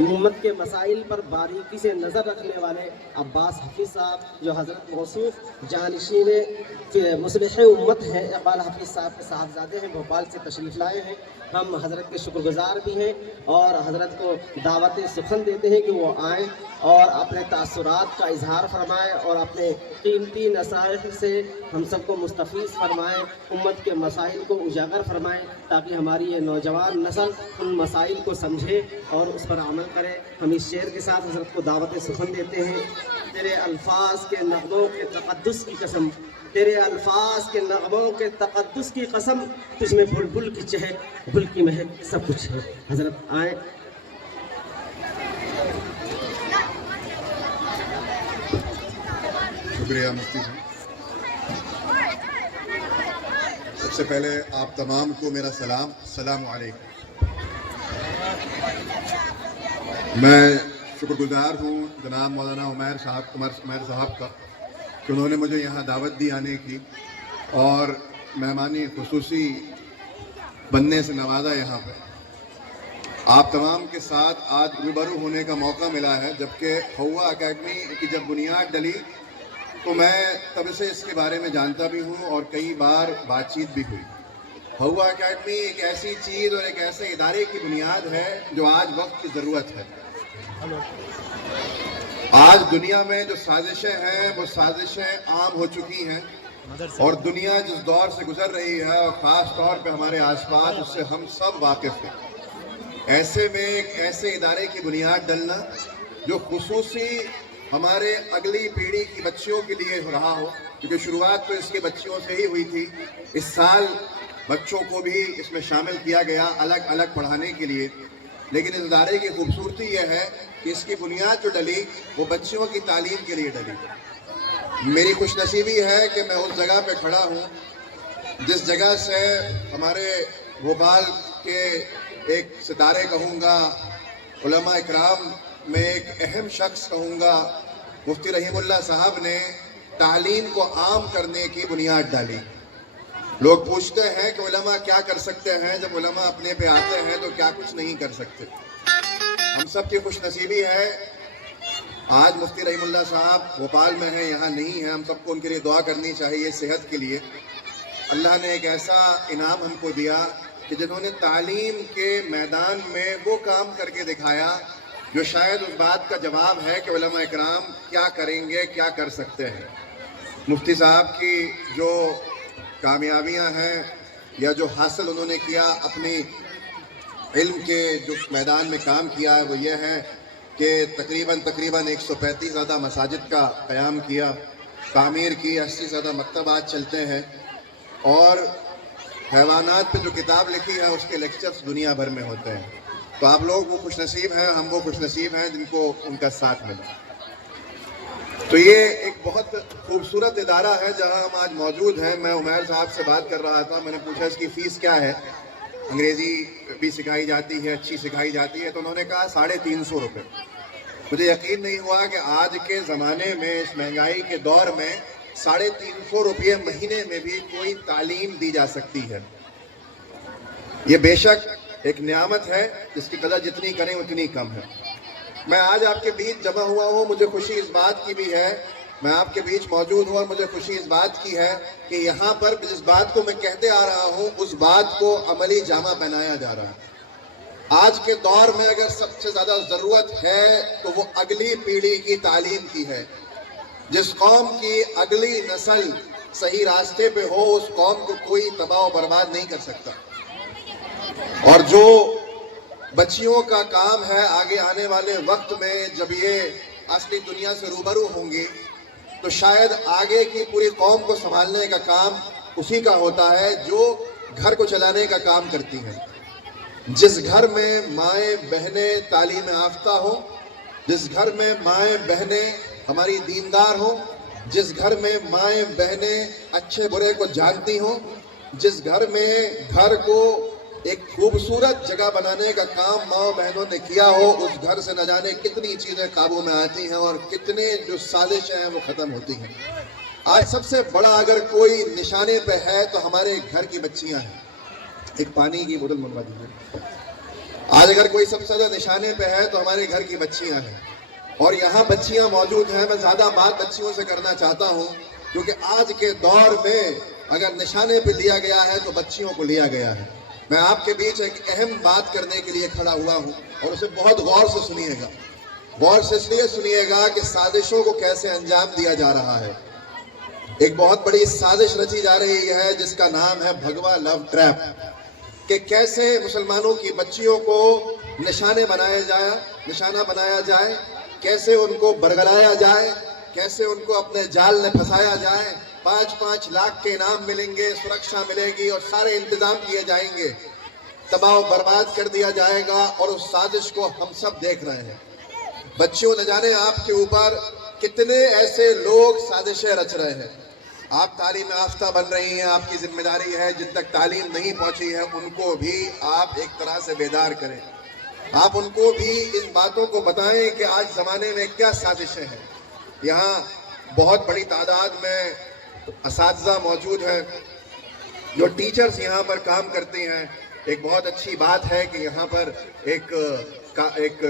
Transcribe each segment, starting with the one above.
امت کے مسائل پر باریکی سے نظر رکھنے والے عباس حفیظ صاحب جو حضرت موصوف جانشین مصلح امت ہیں اقبال حفیظ صاحب کے صاحبزادے ہیں، بھوپال سے تشریف لائے ہیں۔ ہم حضرت کے شکر گزار بھی ہیں اور حضرت کو دعوت سخن دیتے ہیں کہ وہ آئیں اور اپنے تاثرات کا اظہار فرمائیں اور اپنے قیمتی نصائح سے ہم سب کو مستفیض فرمائیں، امت کے مسائل کو اجاگر فرمائیں تاکہ ہماری یہ نوجوان نسل ان مسائل کو سمجھے اور اس پر عمل کرے۔ ہم اس شعر کے ساتھ حضرت کو دعوت سخن دیتے ہیں۔ تیرے الفاظ کے نغموں کے تقدس کی قسم، تیرے الفاظ کے نغموں کے تقدس کی قسم، تجھ میں بلبل کی چہک گل کی مہک سب کچھ ہے۔ حضرت آئیں۔ شکریہ مفتی صاحب۔ سب سے پہلے آپ تمام کو میرا سلام، السلام علیکم۔ میں شکر گزار ہوں جناب مولانا عمیر صاحب کا کہ انہوں نے مجھے یہاں دعوت دی آنے کی اور مہمانی خصوصی بننے سے نوازا یہاں پہ۔ آپ تمام کے ساتھ آج روبرو ہونے کا موقع ملا ہے، جبکہ ہوا اکیڈمی کی جب بنیاد ڈلی تو میں تب سے اس کے بارے میں جانتا بھی ہوں اور کئی بار بات چیت بھی ہوئی۔ ہوا اکیڈمی ایک ایسی چیز اور ایک ایسے ادارے کی بنیاد ہے جو آج وقت کی ضرورت ہے۔ آج دنیا میں جو سازشیں ہیں وہ سازشیں عام ہو چکی ہیں اور دنیا جس دور سے گزر رہی ہے اور خاص طور پہ ہمارے آس پاس اس سے ہم سب واقف ہیں۔ ایسے میں ایک ایسے ادارے کی بنیاد ڈلنا جو خصوصی ہمارے اگلی پیڑھی کی بچیوں کے لیے ہو رہا ہو، کیونکہ شروعات تو اس کے بچیوں سے ہی ہوئی تھی۔ اس سال بچوں کو بھی اس میں شامل کیا گیا الگ الگ پڑھانے کے لیے، لیکن اس ادارے کی خوبصورتی یہ ہے کہ اس کی بنیاد جو ڈلی وہ بچیوں کی تعلیم کے لیے ڈلی۔ میری خوش نصیبی ہے کہ میں اس جگہ پہ کھڑا ہوں جس جگہ سے ہمارے بھوپال کے ایک ستارے کہوں گا، علماء اکرام میں ایک اہم شخص کہوں گا، مفتی رحیم اللہ صاحب نے تعلیم کو عام کرنے کی بنیاد ڈالی۔ لوگ پوچھتے ہیں کہ علماء کیا کر سکتے ہیں، جب علماء اپنے پہ آتے ہیں تو کیا کچھ نہیں کر سکتے۔ ہم سب کی خوش نصیبی ہے آج مفتی رحیم اللہ صاحب بھوپال میں ہیں، یہاں نہیں ہیں۔ ہم سب کو ان کے لیے دعا کرنی چاہیے صحت کے لیے۔ اللہ نے ایک ایسا انعام ہم کو دیا کہ جنہوں نے تعلیم کے میدان میں وہ کام کر کے دکھایا جو شاید اس بات کا جواب ہے کہ علماء اکرام کیا کریں گے، کیا کر سکتے ہیں۔ مفتی صاحب کی جو کامیابیاں ہیں یا جو حاصل انہوں نے کیا اپنی علم کے جو میدان میں کام کیا ہے وہ یہ ہے کہ تقریباً 135 زیادہ مساجد کا قیام کیا، تعمیر کی، 80 زیادہ مکتبات چلتے ہیں اور حیوانات پہ جو کتاب لکھی ہے اس کے لیکچرز دنیا بھر میں ہوتے ہیں۔ تو آپ لوگ وہ خوش نصیب ہیں، ہم وہ خوش نصیب ہیں جن کو ان کا ساتھ ملا۔ تو یہ ایک بہت خوبصورت ادارہ ہے جہاں ہم آج موجود ہیں۔ میں عمیر صاحب سے بات کر رہا تھا، میں نے پوچھا اس کی فیس کیا ہے، انگریزی بھی سکھائی جاتی ہے، اچھی سکھائی جاتی ہے، تو انہوں نے کہا 350 روپے۔ مجھے یقین نہیں ہوا کہ آج کے زمانے میں اس مہنگائی کے دور میں 350 روپے مہینے میں بھی کوئی تعلیم دی جا سکتی ہے۔ یہ بے شک ایک نعمت ہے جس کی قدر جتنی کریں اتنی کم ہے۔ میں آج آپ کے بیچ جمع ہوا ہوں، مجھے خوشی اس بات کی بھی ہے، میں آپ کے بیچ موجود ہوں اور مجھے خوشی اس بات کی ہے کہ یہاں پر جس بات کو میں کہتے آ رہا ہوں اس بات کو عملی جامہ پہنایا جا رہا ہے۔ آج کے دور میں اگر سب سے زیادہ ضرورت ہے تو وہ اگلی پیڑھی کی تعلیم کی ہے۔ جس قوم کی اگلی نسل صحیح راستے پہ ہو اس قوم کو کوئی تباہ و برباد نہیں کر سکتا، اور جو بچیوں کا کام ہے آگے آنے والے وقت میں جب یہ اصلی دنیا سے روبرو ہوں گی تو شاید آگے کی پوری قوم کو سنبھالنے کا کام اسی کا ہوتا ہے جو گھر کو چلانے کا کام کرتی ہیں۔ جس گھر میں مائیں بہنیں تعلیم یافتہ ہوں، جس گھر میں مائیں بہنیں ہماری دیندار ہوں، جس گھر میں مائیں بہنیں اچھے برے کو جانتی ہوں، جس گھر میں گھر کو ایک خوبصورت جگہ بنانے کا کام ماں بہنوں نے کیا ہو، اس گھر سے نہ جانے کتنی چیزیں قابو میں آتی ہیں اور کتنے جو سازشیں ہیں وہ ختم ہوتی ہیں۔ آج سب سے بڑا اگر کوئی نشانے پہ ہے تو ہمارے گھر کی بچیاں ہیں۔ ایک پانی کی بوتل منگوا دیجیے۔ آج اگر کوئی سب سے زیادہ نشانے پہ ہے تو ہمارے گھر کی بچیاں ہیں، اور یہاں بچیاں موجود ہیں۔ میں زیادہ بات بچیوں سے کرنا چاہتا ہوں کیونکہ آج کے دور میں اگر نشانے پہ لیا گیا ہے تو بچیوں کو لیا گیا ہے۔ میں آپ کے بیچ ایک اہم بات کرنے کے لیے کھڑا ہوا ہوں اور اسے بہت غور سے سنیے گا۔ غور سے اس لیے سنیے گا کہ سازشوں کو کیسے انجام دیا جا رہا ہے۔ ایک بہت بڑی سازش رچی جا رہی ہے جس کا نام ہے بھگوا لو ٹریپ، کہ کیسے مسلمانوں کی بچیوں کو نشانہ بنایا جائے، کیسے ان کو برگلایا جائے، کیسے ان کو اپنے جال میں پھنسایا جائے۔ 5-5 لاکھ کے انعام ملیں گے، سرکشا ملے گی اور سارے انتظام کیے جائیں گے، تباہ و برباد کر دیا جائے گا، اور اس سازش کو ہم سب دیکھ رہے ہیں۔ بچیوں نہ جانے آپ کے اوپر کتنے ایسے لوگ سازشیں رچ رہے ہیں۔ آپ تعلیم یافتہ بن رہی ہیں، آپ کی ذمہ داری ہے جن تک تعلیم نہیں پہنچی ہے ان کو بھی آپ ایک طرح سے بیدار کریں، آپ ان کو بھی ان باتوں کو بتائیں کہ آج زمانے میں کیا سازشیں ہیں۔ یہاں بہت بڑی تعداد میں اساتذہ موجود ہیں جو ٹیچرز یہاں پر کام کرتے ہیں۔ ایک بہت اچھی بات ہے کہ یہاں پر ایک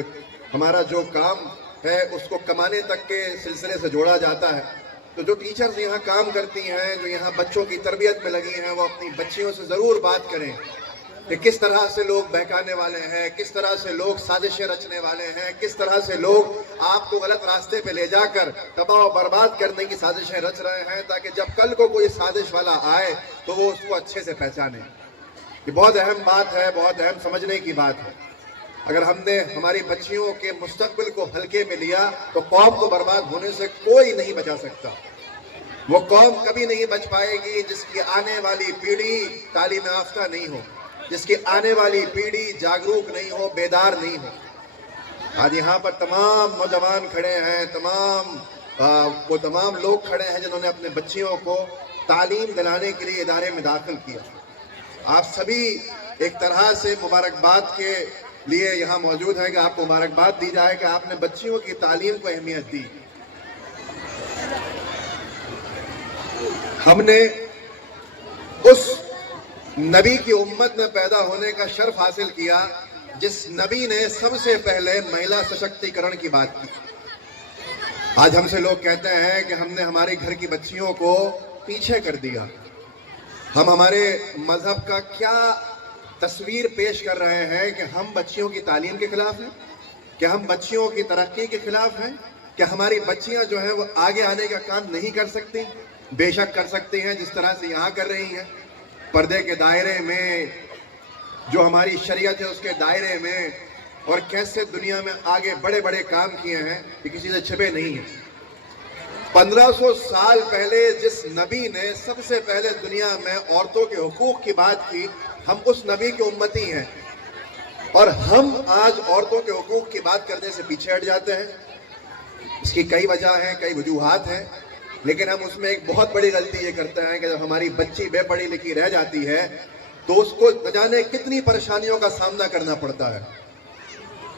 ہمارا جو کام ہے اس کو کمانے تک کے سلسلے سے جوڑا جاتا ہے۔ تو جو ٹیچرز یہاں کام کرتی ہیں، جو یہاں بچوں کی تربیت میں لگی ہیں، وہ اپنی بچیوں سے ضرور بات کریں کہ کس طرح سے لوگ بہکانے والے ہیں، کس طرح سے لوگ سازشیں رچنے والے ہیں، کس طرح سے لوگ آپ کو غلط راستے پہ لے جا کر تباہ و برباد کرنے کی سازشیں رچ رہے ہیں، تاکہ جب کل کو کوئی سازش والا آئے تو وہ اس کو اچھے سے پہچانے۔ یہ بہت اہم بات ہے، بہت اہم سمجھنے کی بات ہے۔ اگر ہم نے ہماری بچیوں کے مستقبل کو ہلکے میں لیا تو قوم کو برباد ہونے سے کوئی نہیں بچا سکتا۔ وہ قوم کبھی نہیں بچ پائے گی جس کی آنے والی پیڑھی تعلیم یافتہ نہیں ہو، جس کی آنے والی پیڑھی جاگروک نہیں ہو، بیدار نہیں ہو۔ آج یہاں پر تمام نوجوان کھڑے ہیں، تمام لوگ کھڑے ہیں جنہوں نے اپنے بچیوں کو تعلیم دلانے کے لیے ادارے میں داخل کیا۔ آپ سبھی ایک طرح سے مبارکباد کے لیے یہاں موجود ہیں کہ آپ کو مبارکباد دی جائے کہ آپ نے بچیوں کی تعلیم کو اہمیت دی۔ ہم نے اس نبی کی امت میں پیدا ہونے کا شرف حاصل کیا جس نبی نے سب سے پہلے مہیلا سشکتی کرن کی بات کی۔ آج ہم سے لوگ کہتے ہیں کہ ہم نے ہمارے گھر کی بچیوں کو پیچھے کر دیا۔ ہم ہمارے مذہب کا کیا تصویر پیش کر رہے ہیں کہ ہم بچیوں کی تعلیم کے خلاف ہیں، کہ ہم بچیوں کی ترقی کے خلاف ہیں، کہ ہماری بچیاں جو ہیں وہ آگے آنے کا کام نہیں کر سکتی؟ بے شک کر سکتے ہیں، جس طرح سے یہاں کر رہی ہیں۔ پردے کے دائرے میں، جو ہماری شریعت ہے اس کے دائرے میں، اور کیسے دنیا میں آگے بڑے بڑے کام کیے ہیں، یہ کسی سے چھپے نہیں ہیں۔ 1500 سال پہلے جس نبی نے سب سے پہلے دنیا میں عورتوں کے حقوق کی بات کی، ہم اس نبی کے امتی ہیں، اور ہم آج عورتوں کے حقوق کی بات کرنے سے پیچھے ہٹ جاتے ہیں۔ اس کی کئی وجہ ہیں، کئی وجوہات ہیں، لیکن ہم اس میں ایک بہت بڑی غلطی یہ کرتے ہیں کہ جب ہماری بچی بے پڑھی لکھی رہ جاتی ہے تو اس کو نہ جانے کتنی پریشانیوں کا سامنا کرنا پڑتا ہے۔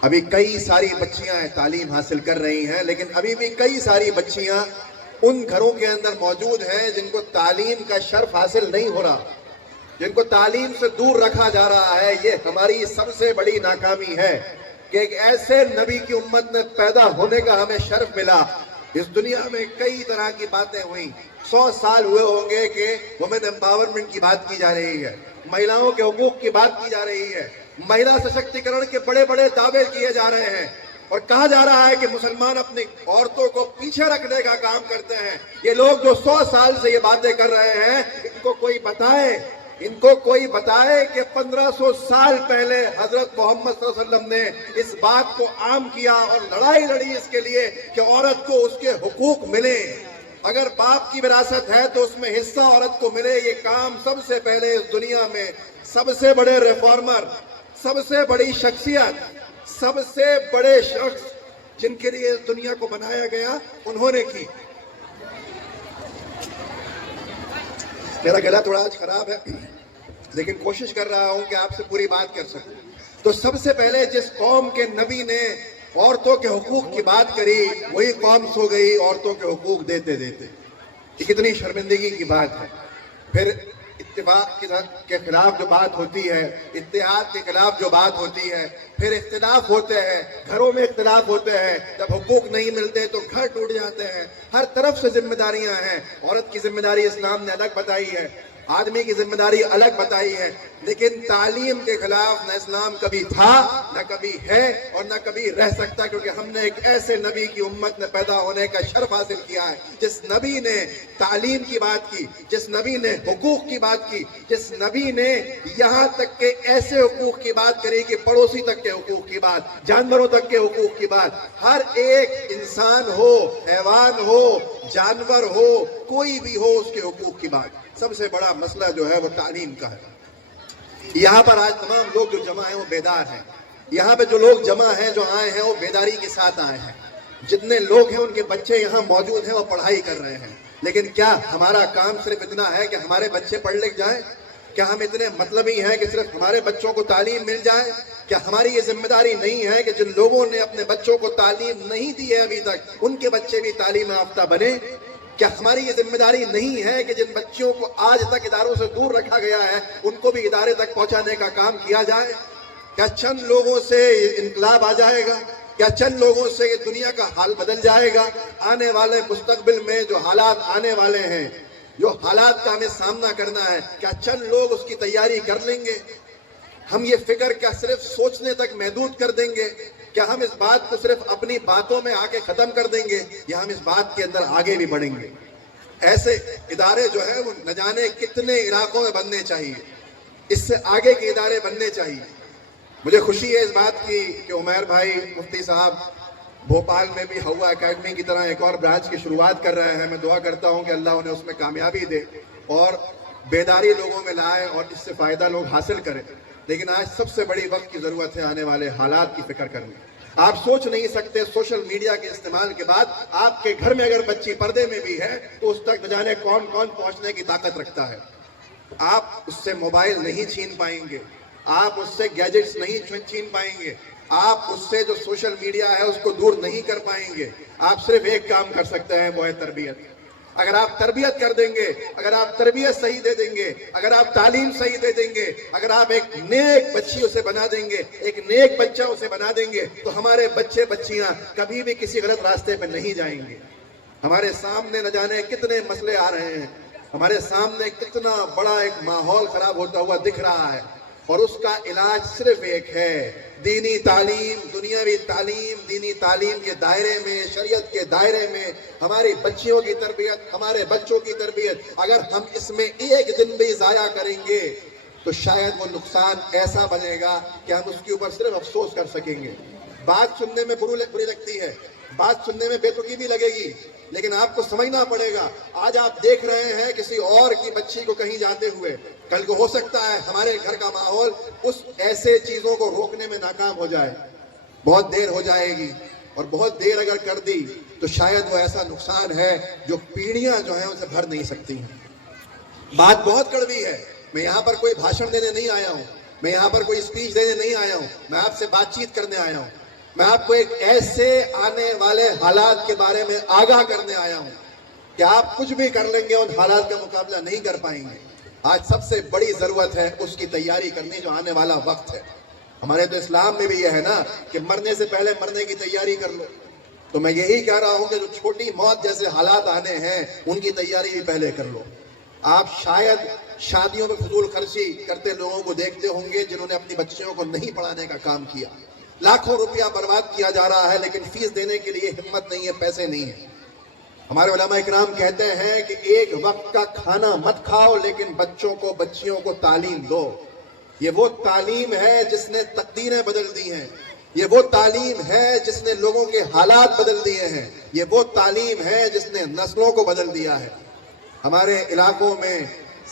ابھی کئی ساری بچیاں تعلیم حاصل کر رہی ہیں، لیکن ابھی بھی کئی ساری بچیاں ان گھروں کے اندر موجود ہیں جن کو تعلیم کا شرف حاصل نہیں ہو رہا، جن کو تعلیم سے دور رکھا جا رہا ہے۔ یہ ہماری سب سے بڑی ناکامی ہے کہ ایک ایسے نبی کی امت میں پیدا ہونے کا ہمیں شرف ملا۔ اس دنیا میں کئی طرح کی باتیں ہوئیں، 100 سال ہوئے ہوں گے کہ وومن امپاورمنٹ کی بات کی جا رہی ہے، مہیلاؤں کے حقوق کی بات کی جا رہی ہے، مہیلا سشکتی کرن کے بڑے بڑے دعوے کیے جا رہے ہیں، اور کہا جا رہا ہے کہ مسلمان اپنی عورتوں کو پیچھے رکھنے کا کام کرتے ہیں۔ یہ لوگ جو 100 سال سے یہ باتیں کر رہے ہیں، ان کو کوئی بتائے کہ 1500 سال پہلے حضرت محمد صلی اللہ علیہ وسلم نے اس بات کو عام کیا اور لڑائی لڑی اس کے لیے کہ عورت کو اس کے حقوق ملیں۔ اگر باپ کی وراثت ہے تو اس میں حصہ عورت کو ملے۔ یہ کام سب سے پہلے اس دنیا میں سب سے بڑے ریفارمر، سب سے بڑی شخصیت، سب سے بڑے شخص جن کے لیے اس دنیا کو بنایا گیا، انہوں نے کی۔ میرا گلا تھوڑا آج خراب ہے، لیکن کوشش کر رہا ہوں کہ آپ سے پوری بات کر سکوں۔ تو سب سے پہلے جس قوم کے نبی نے عورتوں کے حقوق کی بات کری، وہی قوم سو گئی عورتوں کے حقوق دیتے دیتے۔ یہ کتنی شرمندگی کی بات ہے۔ پھر اتفاق کے خلاف جو بات ہوتی ہے، اتحاد کے خلاف جو بات ہوتی ہے، پھر اختلاف ہوتے ہیں، گھروں میں اختلاف ہوتے ہیں، جب حقوق نہیں ملتے تو گھر ٹوٹ جاتے ہیں، ہر طرف سے ذمہ داریاں ہیں۔ عورت کی ذمہ داری اسلام نے الگ بتائی ہے، آدمی کی ذمہ داری الگ بتائی ہے، لیکن تعلیم کے خلاف نہ اسلام کبھی تھا، نہ کبھی ہے، اور نہ کبھی رہ سکتا، کیونکہ ہم نے ایک ایسے نبی کی امت میں پیدا ہونے کا شرف حاصل کیا ہے جس نبی نے تعلیم کی بات کی، جس نبی نے حقوق کی بات کی، جس نبی نے یہاں تک کہ ایسے حقوق کی بات کری کہ پڑوسی تک کے حقوق کی بات، جانوروں تک کے حقوق کی بات، ہر ایک انسان ہو، حیوان ہو، جانور ہو، کوئی بھی ہو، اس کے حقوق کی بات۔ سب سے بڑا مسئلہ جو ہے وہ تعلیم کا ہے۔ یہاں پر آج تمام لوگ جو جمع ہیں وہ بیدار ہیں، یہاں پہ جو لوگ جمع ہیں، جو آئے ہیں، وہ بیداری کے ساتھ آئے ہیں۔ جتنے لوگ ہیں ان کے بچے یہاں موجود ہیں، وہ پڑھائی کر رہے ہیں، لیکن کیا ہمارا کام صرف اتنا ہے کہ ہمارے بچے پڑھ لکھ جائیں؟ کیا ہم اتنے مطلبی ہیں کہ صرف ہمارے بچوں کو تعلیم مل جائے؟ کیا ہماری یہ ذمہ داری نہیں ہے کہ جن لوگوں نے اپنے بچوں کو تعلیم نہیں دی ہے ابھی تک، ان کے بچے بھی تعلیم یافتہ بنے؟ کیا ہماری یہ ذمہ داری نہیں ہے کہ جن بچوں کو آج تک اداروں سے دور رکھا گیا ہے، ان کو بھی ادارے تک پہنچانے کا کام کیا جائے؟ کیا چند لوگوں سے انقلاب آ جائے گا؟ کیا چند لوگوں سے یہ دنیا کا حال بدل جائے گا؟ آنے والے مستقبل میں جو حالات آنے والے ہیں، جو حالات کا ہمیں سامنا کرنا ہے، کیا چند لوگ اس کی تیاری کر لیں گے؟ ہم یہ فکر کیا صرف سوچنے تک محدود کر دیں گے؟ کیا ہم اس بات کو صرف اپنی باتوں میں آ کے ختم کر دیں گے، یا ہم اس بات کے اندر آگے بھی بڑھیں گے؟ ایسے ادارے جو ہیں وہ نہ جانے کتنے علاقوں میں بننے چاہیے، اس سے آگے کے ادارے بننے چاہیے۔ مجھے خوشی ہے اس بات کی کہ عمیر بھائی مفتی صاحب بھوپال میں بھی ہوا اکیڈمی کی طرح ایک اور برانچ کی شروعات کر رہے ہیں۔ میں دعا کرتا ہوں کہ اللہ انہیں اس میں کامیابی دے اور بیداری لوگوں میں لائے اور اس سے فائدہ لوگ حاصل کریں۔ لیکن آج سب سے بڑی وقت کی ضرورت ہے آنے والے حالات کی فکر کرنے۔ آپ سوچ نہیں سکتے سوشل میڈیا کے استعمال کے بعد آپ کے گھر میں اگر بچی پردے میں بھی ہے تو اس تک نہ جانے کون کون پہنچنے کی طاقت رکھتا ہے۔ آپ اس سے موبائل نہیں چھین پائیں گے، آپ اس سے گیجٹس نہیں چھین پائیں گے، آپ اس سے جو سوشل میڈیا ہے اس کو دور نہیں کر پائیں گے۔ آپ صرف ایک کام کر سکتے ہیں، وہ ہے تربیت۔ اگر آپ تربیت کر دیں گے، اگر آپ تربیت صحیح دے دیں گے، اگر آپ تعلیم صحیح دے دیں گے، اگر آپ ایک نیک بچی اسے بنا دیں گے، ایک نیک بچہ اسے بنا دیں گے، تو ہمارے بچے بچیاں کبھی بھی کسی غلط راستے پہ نہیں جائیں گے۔ ہمارے سامنے نہ جانے کتنے مسئلے آ رہے ہیں، ہمارے سامنے کتنا بڑا ایک ماحول خراب ہوتا ہوا دکھ رہا ہے، اور اس کا علاج صرف ایک ہے، دینی تعلیم، دنیاوی تعلیم، دینی تعلیم کے دائرے میں، شریعت کے دائرے میں ہماری بچیوں کی تربیت، ہمارے بچوں کی تربیت۔ اگر ہم اس میں ایک دن بھی ضائع کریں گے تو شاید وہ نقصان ایسا بنے گا کہ ہم اس کے اوپر صرف افسوس کر سکیں گے۔ بات سننے میں بری لگتی ہے، بات سننے میں بے تکی بھی لگے گی، لیکن آپ کو سمجھنا پڑے گا۔ آج آپ دیکھ رہے ہیں کسی اور کی بچی کو کہیں جاتے ہوئے، کل کو ہو سکتا ہے ہمارے گھر کا ماحول اس ایسے چیزوں کو روکنے میں ناکام ہو جائے، بہت دیر ہو جائے گی، اور بہت دیر اگر کر دی تو شاید وہ ایسا نقصان ہے جو پیڑھیاں جو ہیں اسے بھر نہیں سکتی ہیں۔ بات بہت کڑوی ہے، میں یہاں پر کوئی بھاشن دینے نہیں آیا ہوں، میں یہاں پر کوئی اسپیچ دینے نہیں آیا ہوں، میں آپ سے بات چیت کرنے آیا ہوں، میں آپ کو ایک ایسے آنے والے حالات کے بارے میں آگاہ کرنے آیا ہوں کہ آپ کچھ بھی کر لیں گے ان حالات کا مقابلہ نہیں کر پائیں گے۔ آج سب سے بڑی ضرورت ہے اس کی تیاری کرنے جو آنے والا وقت ہے۔ ہمارے تو اسلام میں بھی یہ ہے نا کہ مرنے سے پہلے مرنے کی تیاری کر لو، تو میں یہی کہہ رہا ہوں کہ جو چھوٹی موت جیسے حالات آنے ہیں ان کی تیاری بھی پہلے کر لو۔ آپ شاید شادیوں میں فضول خرچی کرتے لوگوں کو دیکھتے ہوں گے جنہوں نے اپنی بچیوں کو نہیں پڑھانے کا کام کیا، لاکھوں روپیہ برباد کیا جا رہا ہے لیکن فیس دینے کے لیے ہمت نہیں ہے، پیسے نہیں ہیں۔ ہمارے علماء اکرام کہتے ہیں کہ ایک وقت کا کھانا مت کھاؤ لیکن بچوں کو بچیوں کو تعلیم دو۔ یہ وہ تعلیم ہے جس نے تقدیریں بدل دی ہیں، یہ وہ تعلیم ہے جس نے لوگوں کے حالات بدل دیے ہیں، یہ وہ تعلیم ہے جس نے نسلوں کو بدل دیا ہے۔ ہمارے علاقوں میں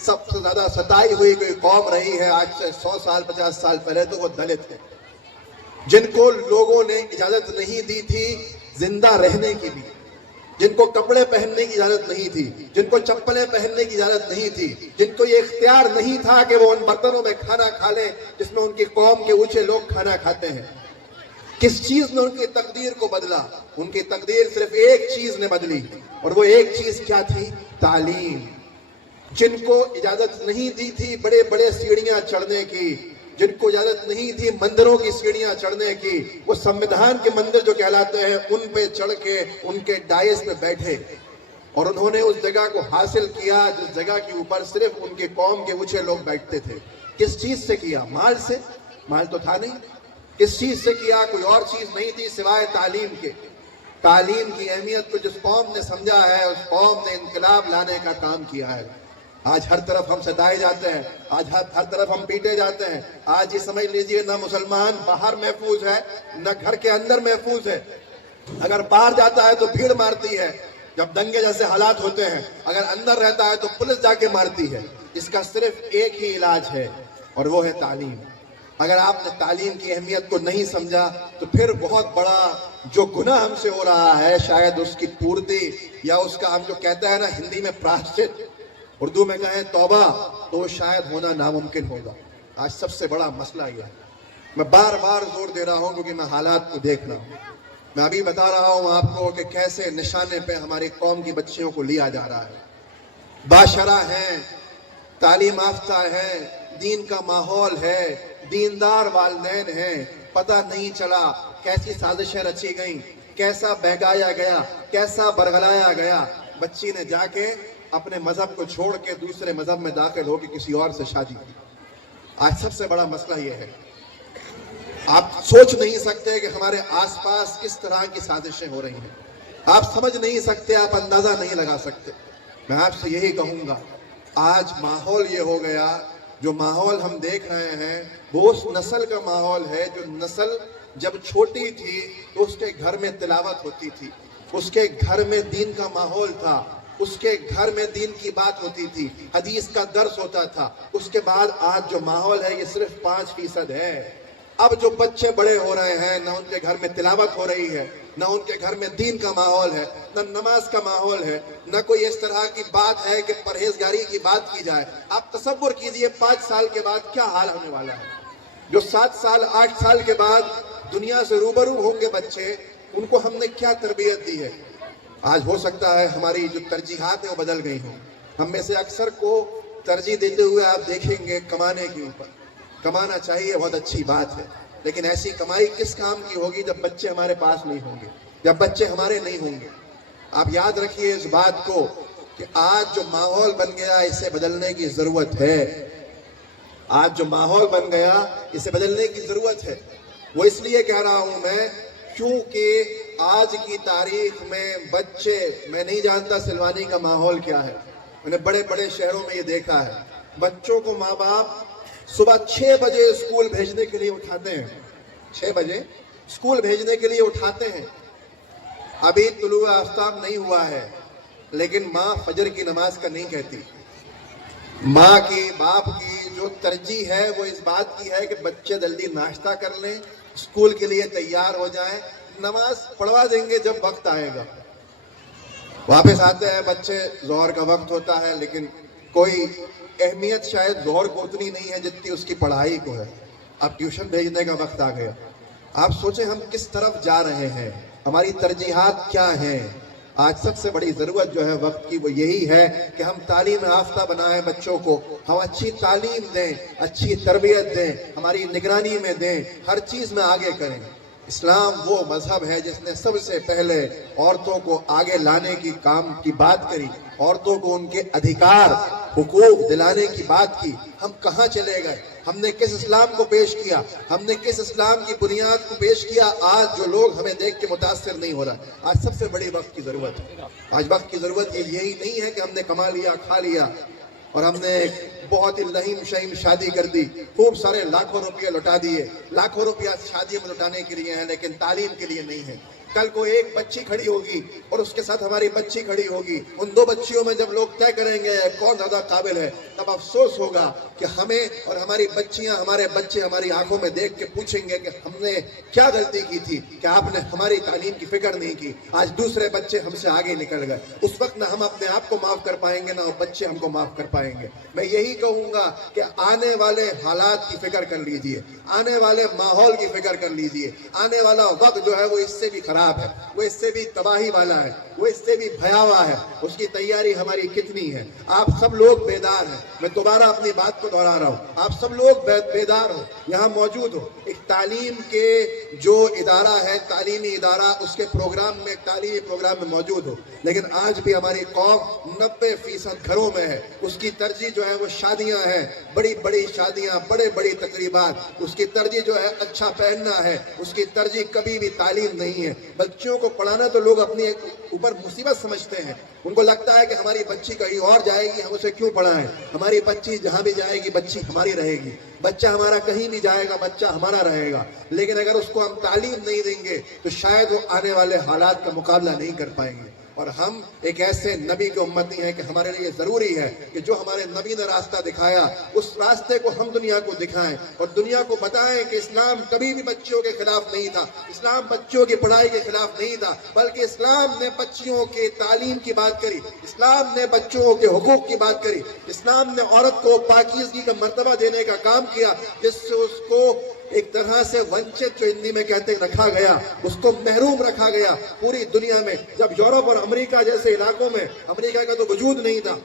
سب سے زیادہ ستائی ہوئی کوئی قوم رہی ہے آج سے 100 سال 50 سال پہلے تو وہ دلت ہیں، جن کو لوگوں نے اجازت نہیں دی تھی زندہ رہنے کی بھی، جن کو کپڑے پہننے کی اجازت نہیں تھی، جن کو چپلیں پہننے کی اجازت نہیں تھی، جن کو یہ اختیار نہیں تھا کہ وہ ان برتنوں میں کھانا کھا لیں جس میں ان کی قوم کے اونچے لوگ کھانا کھاتے ہیں۔ کس چیز نے ان کی تقدیر کو بدلا؟ ان کی تقدیر صرف ایک چیز نے بدلی، اور وہ ایک چیز کیا تھی؟ تعلیم۔ جن کو اجازت نہیں دی تھی بڑے بڑے سیڑھیاں چڑھنے کی، جن کو اجازت نہیں تھی مندروں کی سیڑھیاں چڑھنے کی، وہ سنویدھان کے مندر جو کہلاتے ہیں ان پہ چڑھ کے ان کے ڈائس پہ بیٹھے اور انہوں نے اس جگہ کو حاصل کیا جس جگہ کے اوپر صرف ان کے قوم کے اونچے لوگ بیٹھتے تھے۔ کس چیز سے کیا؟ مال سے؟ مال تو تھا نہیں۔ کس چیز سے کیا؟ کوئی اور چیز نہیں تھی سوائے تعلیم کے۔ تعلیم کی اہمیت کو جس قوم نے سمجھا ہے اس قوم نے انقلاب لانے کا کام کیا ہے۔ آج ہر طرف ہم ستائے جاتے ہیں، آج ہر طرف ہم پیٹے جاتے ہیں۔ آج یہ سمجھ لیجئے نہ مسلمان باہر محفوظ ہے نہ گھر کے اندر محفوظ ہے۔ اگر باہر جاتا ہے تو بھیڑ مارتی ہے جب دنگے جیسے حالات ہوتے ہیں، اگر اندر رہتا ہے تو پولیس جا کے مارتی ہے۔ اس کا صرف ایک ہی علاج ہے اور وہ ہے تعلیم۔ اگر آپ نے تعلیم کی اہمیت کو نہیں سمجھا تو پھر بہت بڑا جو گناہ ہم سے ہو رہا ہے شاید اس کی پورتی یا اس کا ہم جو کہتا ہے نا ہندی میں پراشچت، اردو میں کہیں توبہ، تو وہ شاید ہونا ناممکن ہوگا۔ آج سب سے بڑا مسئلہ یہ ہے۔ میں بار بار زور دے رہا ہوں کیونکہ میں حالات کو دیکھ رہا ہوں۔ میں ابھی بتا رہا ہوں آپ کو کہ کیسے نشانے پہ ہماری قوم کی بچیوں کو لیا جا رہا ہے۔ باشرہ ہیں، تعلیم یافتہ ہیں، دین کا ماحول ہے، دیندار والدین ہیں، پتہ نہیں چلا کیسی سازشیں رچی گئیں، کیسا بہکایا گیا، کیسا برگلایا گیا۔ بچی نے جا کے اپنے مذہب کو چھوڑ کے دوسرے مذہب میں داخل ہو کے کسی اور سے شادی کی۔ آج سب سے بڑا مسئلہ یہ ہے۔ آپ سوچ نہیں سکتے کہ ہمارے آس پاس کس طرح کی سازشیں ہو رہی ہیں۔ آپ سمجھ نہیں سکتے، آپ اندازہ نہیں لگا سکتے۔ میں آپ سے یہی کہوں گا، آج ماحول یہ ہو گیا، جو ماحول ہم دیکھ رہے ہیں وہ اس نسل کا ماحول ہے جو نسل جب چھوٹی تھی تو اس کے گھر میں تلاوت ہوتی تھی، اس کے گھر میں دین کا ماحول تھا، اس کے گھر میں دین کی بات ہوتی تھی، حدیث کا درس ہوتا تھا۔ اس کے بعد آج جو ماحول ہے یہ صرف 5% ہے۔ اب جو بچے بڑے ہو رہے ہیں نہ ان کے گھر میں تلاوت ہو رہی ہے، نہ ان کے گھر میں دین کا ماحول ہے، نہ نماز کا ماحول ہے، نہ کوئی اس طرح کی بات ہے کہ پرہیزگاری کی بات کی جائے۔ آپ تصور کیجئے 5 سال کے بعد کیا حال ہونے والا ہے۔ جو 7 سال 8 سال کے بعد دنیا سے روبرو ہوں گے بچے، ان کو ہم نے کیا تربیت دی ہے۔ آج ہو سکتا ہے ہماری جو ترجیحات ہیں وہ بدل گئی ہوں۔ ہم میں سے اکثر کو ترجیح دیتے ہوئے آپ دیکھیں گے کمانے کے اوپر۔ کمانا چاہیے، بہت اچھی بات ہے، لیکن ایسی کمائی کس کام کی ہوگی جب بچے ہمارے پاس نہیں ہوں گے، جب بچے ہمارے نہیں ہوں گے۔ آپ یاد رکھیے اس بات کو کہ آج جو ماحول بن گیا اسے بدلنے کی ضرورت ہے۔ آج جو ماحول بن گیا اسے بدلنے کی ضرورت ہے۔ وہ اس لیے کہہ رہا ہوں میں کیونکہ آج کی تاریخ میں بچے، میں نہیں جانتا سلوانی کا ماحول کیا ہے، میں نے بڑے بڑے شہروں میں یہ دیکھا ہے، بچوں کو ماں باپ صبح 6 بجے اسکول بھیجنے کے لیے اٹھاتے ہیں، 6 بجے اسکول بھیجنے کے لیے اٹھاتے ہیں۔ ابھی طلوع آفتاب نہیں ہوا ہے لیکن ماں فجر کی نماز کا نہیں کہتی۔ ماں کی، باپ کی جو ترجیح ہے وہ اس بات کی ہے کہ بچے جلدی ناشتہ کر لیں، اسکول کے لیے تیار ہو جائیں، نماز پڑھوا دیں گے جب وقت آئے گا۔ واپس آتے ہیں بچے، ظہر کا وقت ہوتا ہے لیکن کوئی اہمیت شاید ظہر کو اتنی نہیں ہے جتنی اس کی پڑھائی کو ہے۔ اب ٹیوشن بھیجنے کا وقت آ گیا۔ آپ سوچیں ہم کس طرف جا رہے ہیں، ہماری ترجیحات کیا ہیں۔ آج سب سے بڑی ضرورت جو ہے وقت کی وہ یہی ہے کہ ہم تعلیم یافتہ بنائیں بچوں کو، ہم اچھی تعلیم دیں، اچھی تربیت دیں، ہماری نگرانی میں دیں، ہر چیز میں آگے کریں۔ اسلام وہ مذہب ہے جس نے سب سے پہلے عورتوں کو آگے لانے کی کام کی بات کری، عورتوں کو ان کے ادھیکار، حقوق دلانے کی بات کی۔ ہم کہاں چلے گئے؟ ہم نے کس اسلام کو پیش کیا؟ ہم نے کس اسلام کی بنیاد کو پیش کیا؟ آج جو لوگ ہمیں دیکھ کے متاثر نہیں ہو رہا۔ آج سب سے بڑی وقت کی ضرورت ہے۔ آج وقت کی ضرورت یہی نہیں ہے کہ ہم نے کما لیا، کھا لیا اور ہم نے بہت ہی لہیم شہیم شادی کر دی، خوب سارے لاکھوں روپیہ لٹا دیے۔ لاکھوں روپیہ شادیوں میں لٹانے کے لیے ہیں لیکن تعلیم کے لیے نہیں ہے۔ کل کو ایک بچی کھڑی ہوگی اور اس کے ساتھ ہماری بچی کھڑی ہوگی، ان 2 بچیوں میں جب لوگ طے کریں گے کون زیادہ قابل ہے، تب افسوس ہوگا کہ ہمیں اور ہماری بچیاں، ہمارے بچے ہماری آنکھوں میں دیکھ کے پوچھیں گے کہ ہم نے کیا غلطی کی تھی کہ آپ نے ہماری تعلیم کی فکر نہیں کی۔ آج دوسرے بچے ہم سے آگے نکل گئے، اس وقت نہ ہم اپنے آپ کو معاف کر پائیں گے نہ بچے ہم کو معاف کر پائیں گے۔ میں یہی کہوں گا کہ آنے والے حالات کی فکر کر لیجئے، آنے والے ماحول کی فکر کر لیجئے، آنے والا وقت جو ہے وہ اس سے بھی خراب خراب ہے، وہ اس سے بھی تباہی والا ہے، وہ اس سے بھی بھیاوا ہے، اس کی تیاری ہماری کتنی ہے؟ آپ سب لوگ بیدار ہیں، میں دوبارہ اپنی بات کو دہرا رہا ہوں، آپ سب لوگ بیدار ہو، یہاں موجود ہو۔ ایک تعلیم کے جو ادارہ ہے، تعلیمی ادارہ، اس کے پروگرام میں، تعلیمی پروگرام میں موجود ہو، لیکن آج بھی ہماری قوم 90% گھروں میں ہے، اس کی ترجیح جو ہے وہ شادیاں ہیں، بڑی بڑی شادیاں، بڑے بڑی تقریبات، اس کی ترجیح جو ہے اچھا پہننا ہے، اس کی ترجیح کبھی بھی تعلیم نہیں ہے۔ بچوں کو پڑھانا تو لوگ اپنے اوپر مصیبت سمجھتے ہیں، ان کو لگتا ہے کہ ہماری بچی کہیں اور جائے گی، ہم اسے کیوں پڑھائیں؟ ہماری بچی جہاں بھی جائے گی بچی ہماری رہے گی، بچہ ہمارا کہیں بھی جائے گا بچہ ہمارا رہے گا، لیکن اگر اس کو ہم تعلیم نہیں دیں گے تو شاید وہ آنے والے حالات کا مقابلہ نہیں کر پائیں گے۔ اور ہم ایک ایسے نبی کے امتی ہیں کہ ہمارے لیے ضروری ہے کہ جو ہمارے نبی نے راستہ دکھایا اس راستے کو ہم دنیا کو دکھائیں اور دنیا کو بتائیں کہ اسلام کبھی بھی بچوں کے خلاف نہیں تھا، اسلام بچوں کی پڑھائی کے خلاف نہیں تھا، بلکہ اسلام نے بچیوں کے تعلیم کی بات کری، اسلام نے بچوں کے حقوق کی بات کری، اسلام نے عورت کو پاکیزگی کا مرتبہ دینے کا کام کیا، جس سے اس کو ایک طرح سے ونچت، جو ہندی میں کہتے ہیں، رکھا گیا، اس کو محروم رکھا گیا پوری دنیا میں۔ جب یورپ اور امریکہ جیسے علاقوں میں، امریکہ کا تو وجود نہیں تھا،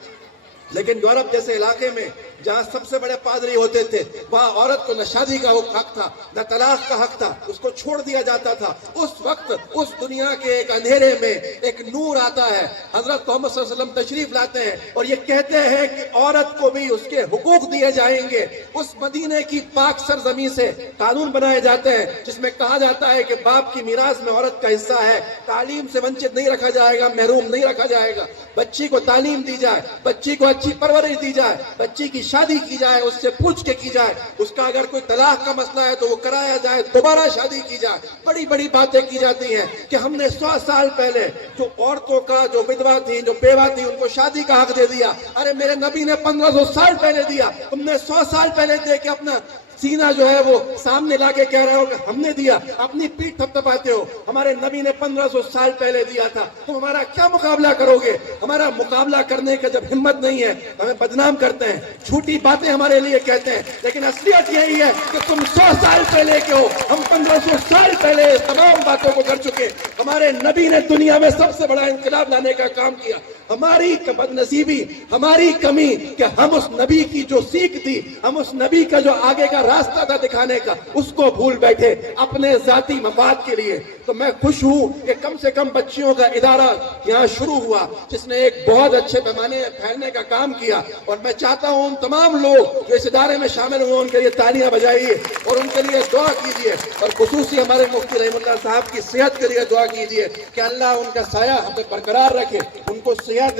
لیکن یورپ جیسے علاقے میں جہاں سب سے بڑے پادری ہوتے تھے، وہاں عورت کو نہ شادی کا حق تھا، نہ طلاق کا حق تھا، اس کو چھوڑ دیا جاتا تھا۔ اس وقت اس دنیا کے ایک اندھیرے میں ایک نور آتا ہے، حضرت محمد صلی اللہ علیہ وسلم تشریف لاتے ہیں اور یہ کہتے ہیں کہ عورت کو بھی اس کے حقوق دیے جائیں گے۔ اس مدینے کی پاک سرزمین سے قانون بنائے جاتے ہیں جس میں کہا جاتا ہے کہ باپ کی میراث میں عورت کا حصہ ہے، تعلیم سے ونچت نہیں رکھا جائے گا، محروم نہیں رکھا جائے گا، بچی کو تعلیم دی جائے، بچی کو اچھی پرورش دی جائے، بچی کی شادی کی جائے، اس سے پوچھ کے کی جائے، اس کا اگر کوئی طلاق کا مسئلہ ہے تو وہ کرایا جائے، دوبارہ شادی کی جائے۔ بڑی بڑی باتیں کی جاتی ہیں کہ ہم نے 100 سال پہلے جو عورتوں کا، جو ودوا تھی، جو بیوہ تھی، ان کو شادی کا حق دے دیا۔ ارے میرے نبی نے 1500 سال پہلے دیا، تم نے 100 سال پہلے دے کے اپنا سینہ جو ہے وہ سامنے لا کے کہہ رہے ہو کہ ہم نے دیا، اپنی پیٹھ تھپتھپاتے ہو۔ ہمارے نبی نے 1500 سال پہلے دیا تھا، تم ہمارا کیا مقابلہ کرو گے؟ ہمارا مقابلہ کرنے کا جب ہمت نہیں ہے، ہمیں بدنام کرتے ہیں، جھوٹی باتیں ہمارے لیے کہتے ہیں، لیکن اصلیت یہی ہے کہ تم 100 سال پہلے کے ہو، ہم 1500 سال پہلے تمام باتوں کو کر چکے۔ ہمارے نبی نے دنیا میں سب سے بڑا انقلاب لانے کا کام کیا۔ ہماری بدنصیبی، ہماری کمی کہ ہم اس نبی کی جو سیکھ تھی، ہم اس نبی کا جو آگے کا راستہ تھا دکھانے کا، اس کو بھول بیٹھے اپنے ذاتی مفاد کے لیے۔ تو میں خوش ہوں کہ کم سے کم بچیوں کا ادارہ یہاں شروع ہوا، جس نے ایک بہت اچھے پیمانے میں پھیلنے کا کام کیا، اور میں چاہتا ہوں ان تمام لوگ جو اس ادارے میں شامل ہوئے ان کے لیے تالیاں بجائیے اور ان کے لیے دعا کیجیے، اور خصوصی ہمارے مفتی رحم اللہ صاحب کی صحت کے لیے دعا کیجیے کہ اللہ ان کا سایہ ہم پہ برقرار رکھے، ان کو صحت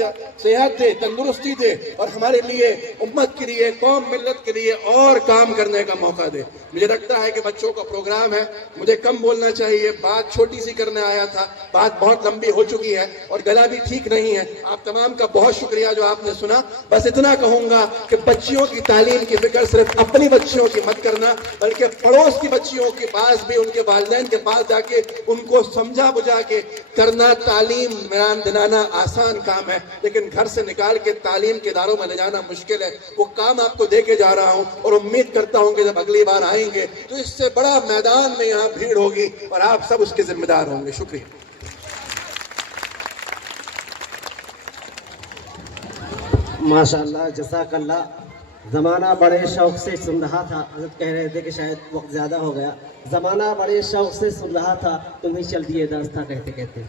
دے، تندرستی دے، اور ہمارے لیے، امت کے لیے، قوم ملت کے لیے اور کام کرنے کا موقع دے۔ مجھے لگتا ہے کہ بچوں کا پروگرام ہے، مجھے کم بولنا چاہیے، بات چھوٹی سی کرنے آیا تھا، بات بہت لمبی ہو چکی ہے اور گلا بھی ٹھیک نہیں ہے۔ آپ تمام کا بہت شکریہ جو آپ نے سنا۔ بس اتنا کہوں گا کہ بچیوں کی تعلیم کی فکر صرف اپنی بچیوں کی مت کرنا، بلکہ پڑوس کی بچیوں کے پاس بھی، ان کے والدین کے پاس جا کے ان کو سمجھا بجھا کے کرنا۔ تعلیم میران دلانا آسان کام ہے، لیکن گھر سے نکال کے تعلیم کے اداروں میں لے جانا مشکل ہے۔ وہ کام آپ کو دے کے جا رہا ہوں اور امید کرتا ہوں کہ جب اگلی بار آئیں گے تو اس سے بڑا میدان میں یہاں بھیڑ ہوگی اور آپ سب اس کے ذمہ دار ہوں گے۔ شکریہ۔ ماشاءاللہ، جزاک اللہ۔ زمانہ بڑے شوق سے سن رہا تھا، حضرت کہہ رہے تھے کہ شاید وقت زیادہ ہو گیا، زمانہ بڑے شوق سے سن رہا تھا، تم ہی چل دیے داستاں کہتے کہتے۔